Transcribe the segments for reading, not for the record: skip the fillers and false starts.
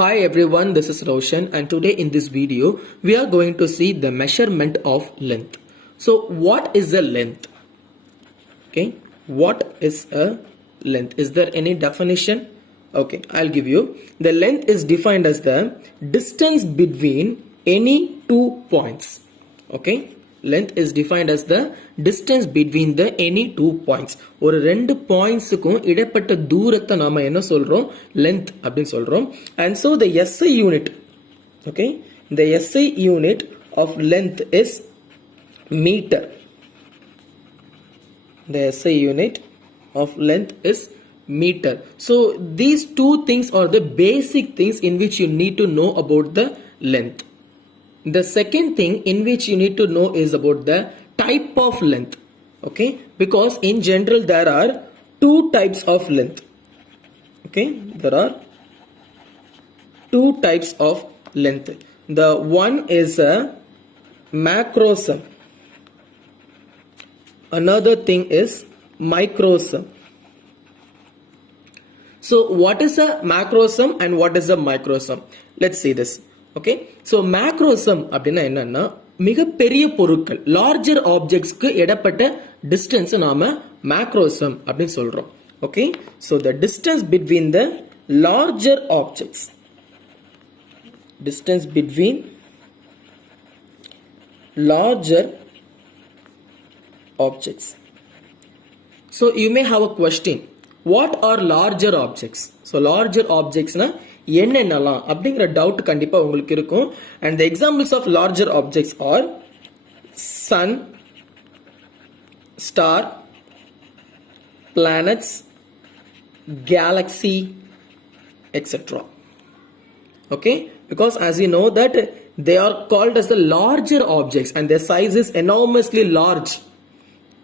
Hi everyone, this is Roshan and today in this video we are going to see the measurement of length. So what is a length? Okay, what is a length? Is there any definition? Okay, I'll give you. The length is defined as the distance between any 2 points. Okay, length is defined as the distance between the any 2 points. ஒரு ரெண்டு பாயிண்ட்ஸுக்கும் இடைப்பட்ட தூரத்தை நாம என்ன சொல்றோம்? length அப்படின்னு சொல்றோம். And so the SI unit, okay, the SI unit of length is meter. The SI unit of length is meter. So these two things are the basic things in which you need to know about the length. The second thing in which you need to know is about the type of length. Okay, because in general there are two types of length. Okay, there are two types of length. The one is a macrosum. Another thing is microsum. So what is a macrosum and what is a microsum? Let's see this. Okay, so macrosum அப்படினா என்னன்னா மிகப்பெரிய பொருட்கள் larger objects க்கு இடப்பட்ட distance நாம macrosum அப்படினு சொல்றோம். Okay, so the distance between the larger objects, distance between larger objects. So you may have a question, what are larger objects? So larger objects na என்னென்னலாம் அப்படிங்கிற டவுட் கண்டிப்பா உங்களுக்கு இருக்கும். And the examples of larger objects are sun, star, planets, galaxy, etc. Okay, because as you know that they are called as the larger objects and their size is enormously large.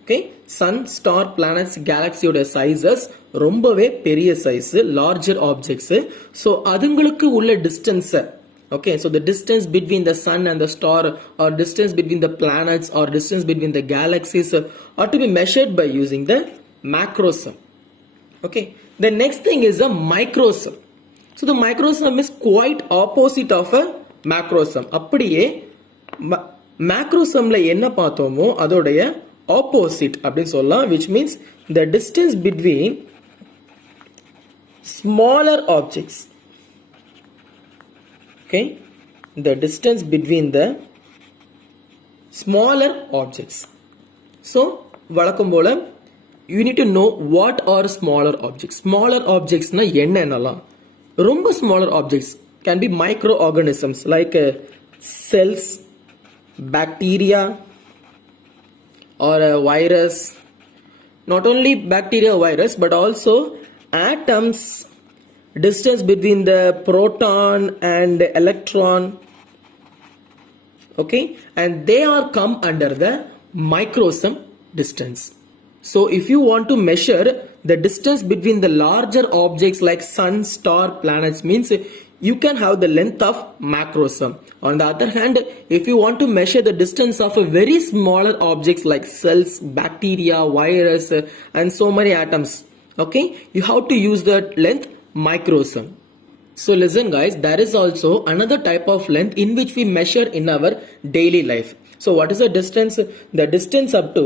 Okay, sun, star, planets, galaxy oda sizes ரொம்பவே பெரிய size, larger objects. So அதுங்களுக்கு உள்ள distance, okay, so the distance between the sun and the star or distance between the planets or distance between the galaxies are to be measured by using the macrosum. Okay, the next thing is a microsum. So the microsum is quite opposite of a macrosum. அப்படியே macrosumல என்ன பார்த்தோமோ அதோடைய opposite அப்படின்னு சொல்லலாம், which means the distance between smaller objects. Okay, the distance between the smaller objects. So வழக்கம் போல you need to know what are smaller objects. Smaller objects na என்னென்னலாம்? ரொம்ப smaller objects can be microorganisms like cells, bacteria or a virus. Not only bacteria or virus but also atoms, distance between the proton and electron. Okay, and they are come under the microsum distance. So if you want to measure the distance between the larger objects like sun, star, planets, means you can have the length of macrosum. On the other hand, if you want to measure the distance of a very smaller objects like cells, bacteria, virus and so many atoms, okay, you have to use the length microsum. So listen guys, there is also another type of length in which we measure in our daily life. So what is the distance? The distance up to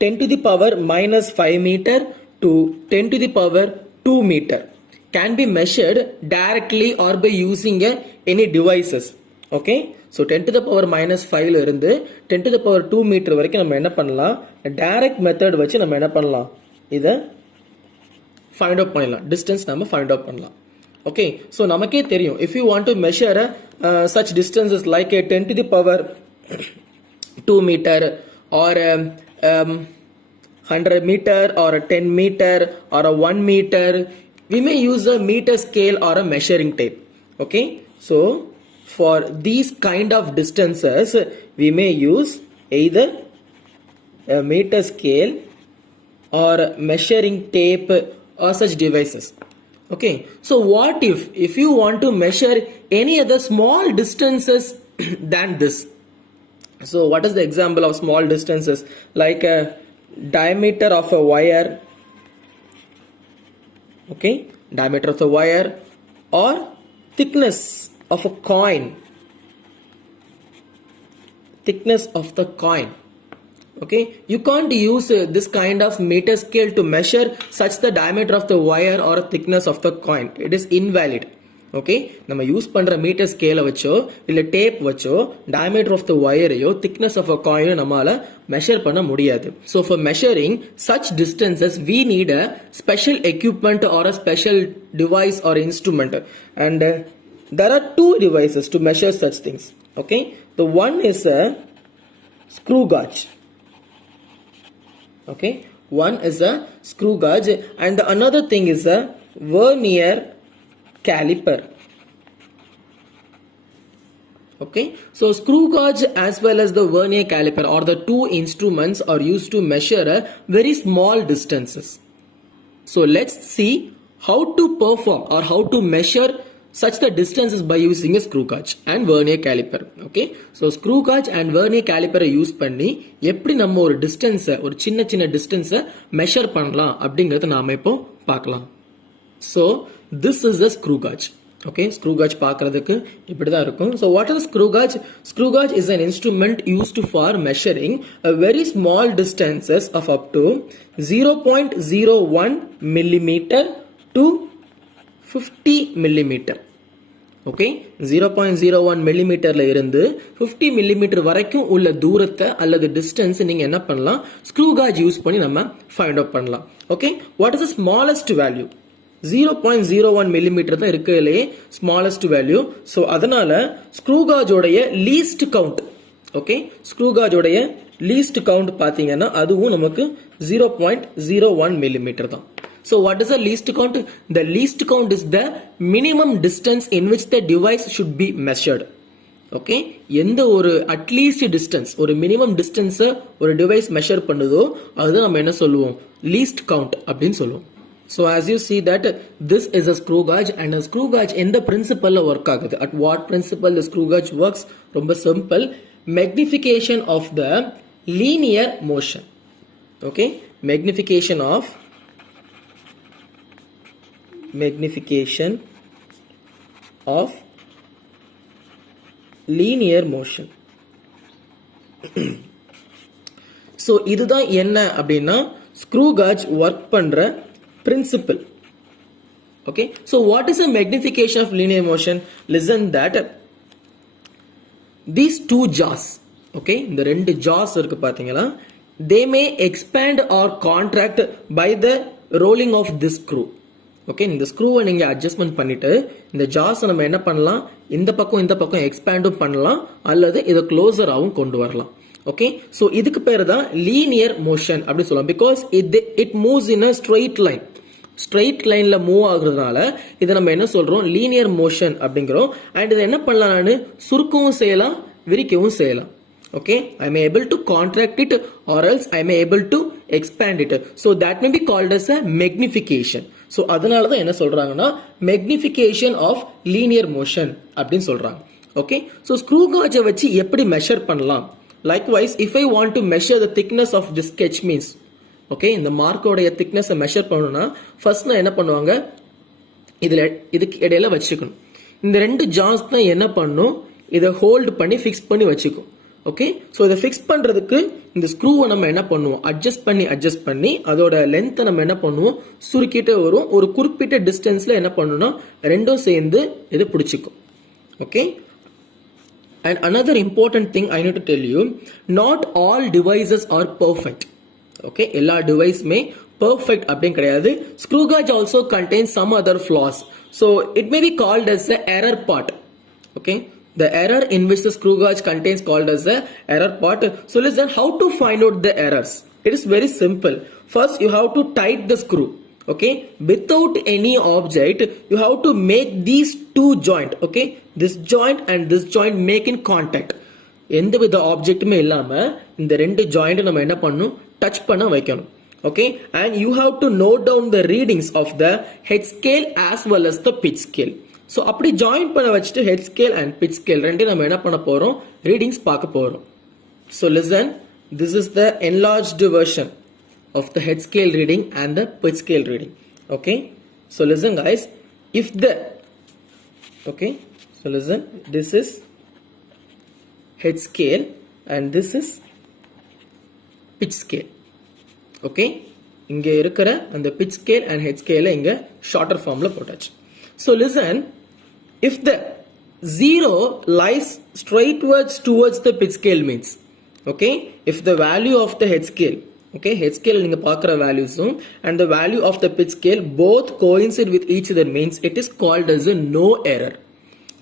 10 to the power minus 5 meter to 10 to the power 2 meter can be measured directly or by using any devices. Okay, so 10 to the power minus 5 ல இருந்து 10 to the power 2 meter வரைக்கும் நம்ம என்ன பண்ணலாம், direct method வச்சு நம்ம என்ன பண்ணலாம், இதை find out பண்ணலாம், distance நம்ம find out பண்ணலாம். Okay, so நமக்கே தெரியும், if you want to measure such distances like a 10 to the power 2 meter or 100 meter or a 10 meter or a 1 meter, we may use a meter scale or a measuring tape. Okay, so for these kind of distances we may use either a meter scale or measuring tape or such devices. Okay, so what if you want to measure any other small distances than this? So what is the example of small distances? Like a diameter of a wire, okay, diameter of the wire, or thickness of a coin, thickness of the coin. Okay, you can't use this kind of meter scale to measure such the diameter of the wire or thickness of the coin. It is invalid. Okay, நம்ம use பண்ற metre ஸ்கேலை வச்சோ இல்ல tape வச்சோ diameter of the wireயோ thickness of a coin நம்மால measure பண்ண முடியாது. So for measuring such distances we need a special equipment or a special device or instrument, and there are two devices to measure such things. Okay, the one is a screw gauge. Okay, one is a screw gauge and the another thing is a vernier caliper. Okay, so screw gauge as well as the vernier caliper or the two instruments are used to measure very small distances. So let's see how to perform or how to measure such the distances by using a screw gauge and vernier caliper. Okay, so screw gauge and vernier caliper use பண்ணி எப்படி நம்ம ஒரு distance ஒரு சின்ன distance measure பண்ணலாம் அப்படிங்கறத நாம இப்போ பார்க்கலாம். So this is a screw gauge. Okay, screw gauge பார்க்கிறதுக்கு இப்படி தான் இருக்கும். So what is a screw gauge? Screw gauge is an instrument used for measuring a very small distances of up to 0.01 millimeter to 50 millimeter. Okay, 0.01 millimeterல இருந்து 50 millimeter வரைக்கும் உள்ள தூரத்தை அல்லது distance நீங்க என்ன பண்ணலாம், screw gauge யூஸ் பண்ணி நம்ம find out பண்ணலாம். Okay, what is the smallest value? 0.01 millimeter தான் இருக்குலே smallest value. So அதனால screw gauge உடைய least count. Okay, screw gauge உடைய least count பாத்தீங்கன்னா அதுவும் நமக்கு 0.01 millimeter தான். So what is the least count? The least count is the minimum distance in which the device should be measured. Okay, எந்த ஒரு at least distance ஒரு minimum distance ஒரு device measure பண்ணுதோ அதுதான் நம்ம என்ன சொல்லுவோம், least count அப்படின்னு சொல்லுவோம். So as you see that this is a screw gauge and a screw gauge எந்த principle work ஆகுது, at what principle the screw gauge works? ரொம்ப simple, magnification of the linear motion. Okay, magnification of linear motion. So இதுதான் என்ன அப்படின்னா screw gauge work பண்ற principle. Okay, so what is a magnification of linear motion? Listen that these two jaws, okay, இந்த ரெண்டு jaws இருக்கு பாத்தீங்களா, they may expand or contract by the rolling of this screw. Okay, இந்த ஸ்க்ரூவை நீங்க adjustment பண்ணிட்டு இந்த ஜாஸ் நம்ம என்ன பண்ணலாம், இந்த பக்கம் எக்ஸ்பேண்டும் பண்ணலாம் அல்லது இதை க்ளோசராகவும் கொண்டு வரலாம். ஓகே, ஸோ இதுக்கு பேர் தான் லீனியர் மோஷன் அப்படி சொல்லலாம். Because it moves in a straight line, straight லைன்ல மூவ் ஆகுறதுனால இதை நம்ம என்ன சொல்றோம், லீனியர் மோஷன் அப்படிங்கிறோம். அண்ட் இதை என்ன பண்ணலாம், நான் சுருக்கவும் செய்யலாம் விரிக்கவும் செய்யலாம். Okay, I may able to contract it or else I may able to expand it. So that may be called as a magnification. So அதனால தான் என்ன சொல்றாங்கன்னா magnification of linear motion அப்படின்னு சொல்றாங்க. Okay, so screw gauge வச்சு எப்படி measure பண்ணலாம். Likewise, if I want to measure the thickness of this sketch means, okay, இந்த மார்க்கோடைய thickness மெஷர் பண்ணணும்னா ஃபர்ஸ்ட் நான் என்ன பண்ணுவாங்க, இதுக்கு இடையில வச்சுக்கணும். இந்த ரெண்டு ஜாஸ் தான் என்ன பண்ணும், இதை ஹோல்ட் பண்ணி ஃபிக்ஸ் பண்ணி வச்சுக்கும். ஓகே, ஸோ இதை ஃபிக்ஸ் பண்றதுக்கு இந்த ஸ்க்ரூவை நம்ம என்ன பண்ணுவோம், அட்ஜஸ்ட் பண்ணி அதோட லென்த்தை நம்ம என்ன பண்ணுவோம், சுருக்கிட்டே வரும். ஒரு குறிப்பிட்ட டிஸ்டன்ஸ்ல என்ன பண்ணணும்னா ரெண்டும் சேர்ந்து இது பிடிச்சிக்கும். Okay, and another important thing I need to tell you, not all devices are perfect. Okay, எல்லா டிவைஸுமே perfect அப்படின்னு கிடையாது. Screw gauge also contains some other flaws, so it may be called as the error part. Okay, the error in which the screw gauge contains called as the error part. So listen, how to find out the errors? It is very simple. First you have to tighten the screw. Okay, without any object you have to make these two joint. Okay, this joint and this joint make in contact. எந்த வித ஆப்ஜெக்ட்டுமே இல்லாம இந்த ரெண்டு joint நம்ம என்ன பண்ணணும், touch பண்ண வைக்கணும். Okay, and you have to note down the readings of the head scale as well as the pitch scale. So அப்படி ஜாயின் பண்ண வச்சுட்டு head scale and pitch scale ரெண்டு நம்ம என்ன பண்ண போறோம், ரீடிங்ஸ் பார்க்க போறோம். So listen, this is the enlarged version of the head scale reading and the pitch scale reading. Okay, so listen guys, if the Okay, so listen, this is head scale and this is pitch scale. Okay, இங்க இருக்கிற அந்த pitch scale and head scale இங்க shorter formல போட்டாச்சு. So listen, if the 0 lies straightwards towards the pitch scale means, okay, if the value of the head scale, okay, head scale நீங்க பார்க்குற values and the value of the pitch scale both coincide with each other means it is called as a no error.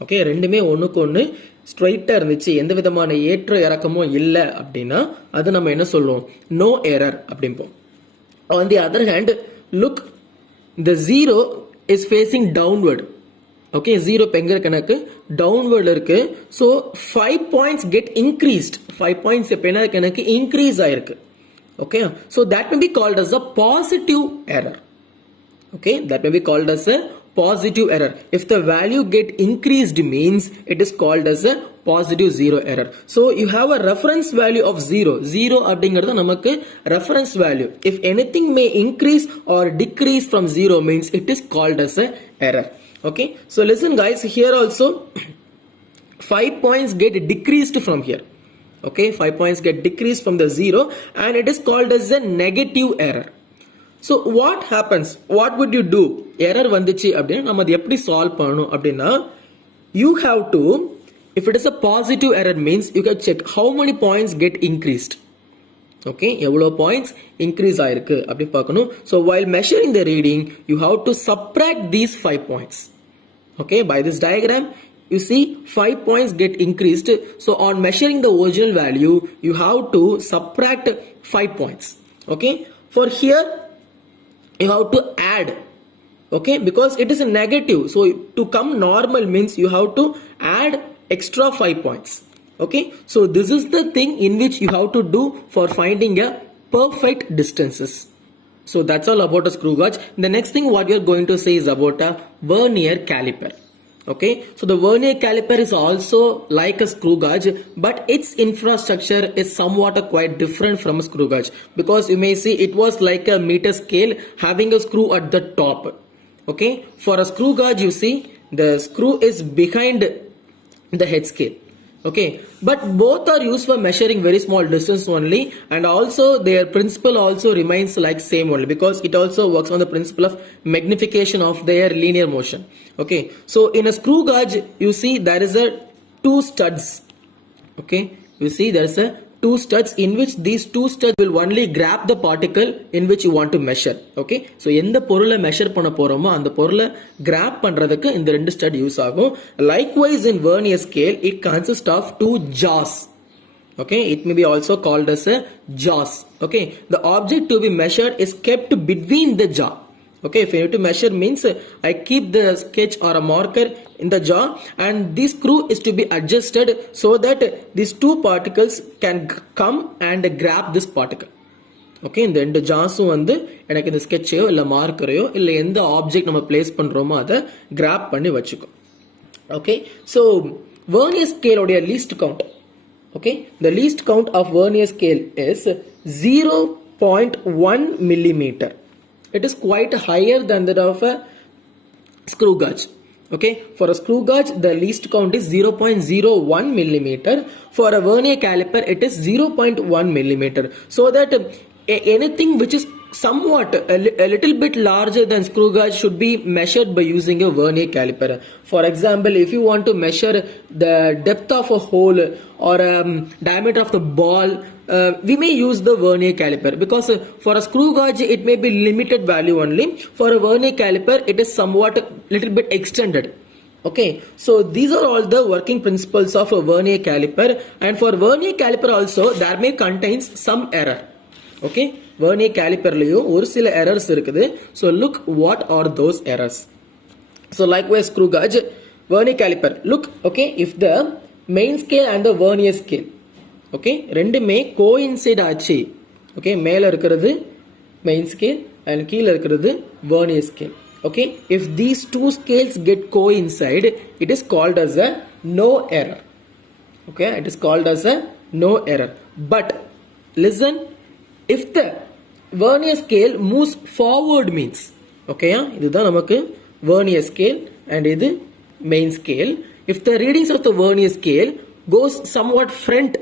Okay, ரெண்டுமே ஒண்ணுக்கு ஒண்ணு ஸ்ட்ரைட்டா இருந்துச்சு, எந்த விதமான ஏற்ற இறக்கமோ இல்லை அப்படின்னா அது நம்ம என்ன சொல்லுவோம், no error அப்படிம்போம். On the other hand, look, the 0 is facing downward. Okay, 0 எங்க இருக்கு எனக்கு downward இருக்கு. So 5 points get increased. 5 points எப்ப என்ன இருக்கு எனக்கு increase ஆயிருக்கு. Okay, so that may be called as a positive error. Okay, that may be called as a positive error. If the value get increased means it is called as a positive 0 error. So you have a reference value of 0. 0 அப்படிங்கிறது நமக்கு reference value. If anything may increase or decrease from 0 means it is called as a error. Okay, so listen guys, here also 5 points get decreased from here. Okay, 5 points get decreased from the 0 and it is called as a negative error. So what happens, what would you do, error வந்துச்சு அப்படின்னா நம்ம அதை எப்படி solve பண்ணணும் அப்படின்னா, you have to, if it is a positive error means you can check how many points get increased. Okay, எவ்வளவு points increase ஆயிருக்கு அப்படி பார்க்கணும். So while measuring the reading you have to subtract these 5 points. Okay, by this diagram you see 5 points get increased. So on measuring the original value you have to subtract 5 points. Okay, for here you have to add. Okay, because it is a negative, so to come normal means you have to add extra 5 points. Okay, so this is the thing in which you have to do for finding a perfect distances. So that's all about a screw gauge. The next thing what we are going to say is about a vernier caliper. Okay, so the vernier caliper is also like a screw gauge, but its infrastructure is somewhat quite different from a screw gauge, because you may see it was like a meter scale having a screw at the top. Okay, for a screw gauge you see the screw is behind the head scale. Okay, but both are used for measuring very small distance only, and also their principle also remains like same only, because it also works on the principle of magnification of their linear motion. Okay, so in a screw gauge you see there is a 2 studs. Okay, you see there is a 2 studs in which these 2 studs will only grab the particle in which you want to measure. Okay, so எந்த பொருளை measure பண்ண போறோமோ அந்த பொருளை grab பண்றதுக்கு இந்த ரெண்டு stud use ஆகும். Likewise in vernier scale it consists of 2 jaws. Okay, it may be also called as a jaws. Okay, the object to be measured is kept between the jaw. Okay, if you need to measure means I keep the sketch or a marker in the jaw and this screw is to be adjusted so that these 2 particles can come and grab this particle. Okay, இந்த ரெண்டு ஜாஸும் வந்து எனக்கு இந்த ஸ்கெட்சையோ இல்லை மார்க்கரையோ இல்லை எந்த object நம்ம place பண்ணுறோமோ அதை கிராப் பண்ணி வச்சுக்கும். Okay, so vernier scale உடைய least count. Okay, the least count of vernier scale is 0.1 millimeter. It is quite higher than that of a screw gauge. Okay, for a screw gauge the least count is 0.01 millimeter. For a vernier caliper it is 0.1 millimeter. So that anything which is somewhat a little bit larger than screw gauge should be measured by using a vernier caliper. For example, if you want to measure the depth of a hole or diameter of the ball, we may use the vernier caliper, because for a screw gauge it may be limited value only. For a vernier caliper it is somewhat little bit extended. Okay, so these are all the working principles of a vernier caliper, and for vernier caliper also there may contains some error. Okay, vernier caliper லயும் ஒரு சில errors இருக்குது. So look what are those errors. So likewise screw gauge, vernier caliper, look, okay, if the main scale and the vernier scale, okay, ரெண்டுமே coincide ஆச்சு. Okay, மேல இருக்கிறது main scale and கீழ இருக்கிறது vernier scale. Okay, if these 2 scales get coincide it is called as a no error. Okay, it is called as a no error. But listen, if the vernier scale moves forward means, okay, இதுதான் நமக்கு vernier scale and இது main scale, if the readings of the vernier scale goes somewhat front,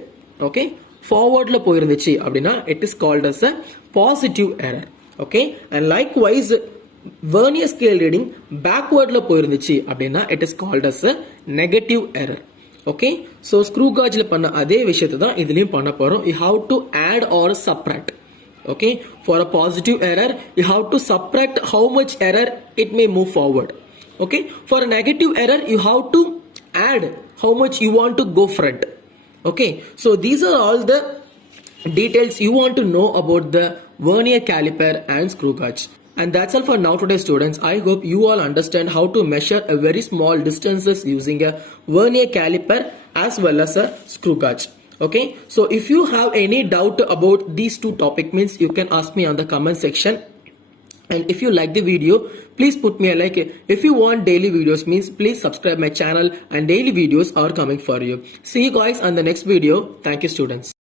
okay, forward la போயிருந்துச்சு அப்படினா it is called as a positive error. Okay, and likewise vernier scale reading backward la போயிருந்துச்சு அப்படினா it is called as a negative error. Okay, so screw gauge la பண்ண அதே விஷயத்தை தான் இதுலயும் பண்ண போறோம். You have to add or subtract. Okay, for a positive error you have to subtract how much error it may move forward. Okay, for a negative error you have to add how much you want to go front. Okay, so these are all the details you want to know about the vernier caliper and screw gauge. And that's all for now today, students. I hope you all understand how to measure a very small distances using a vernier caliper as well as a screw gauge. Okay, so if you have any doubt about these two topic means you can ask me on the comment section. And if you like the video, please put me a like. If you want daily videos means please subscribe my channel, and daily videos are coming for you. See you guys on the next video. Thank you, students.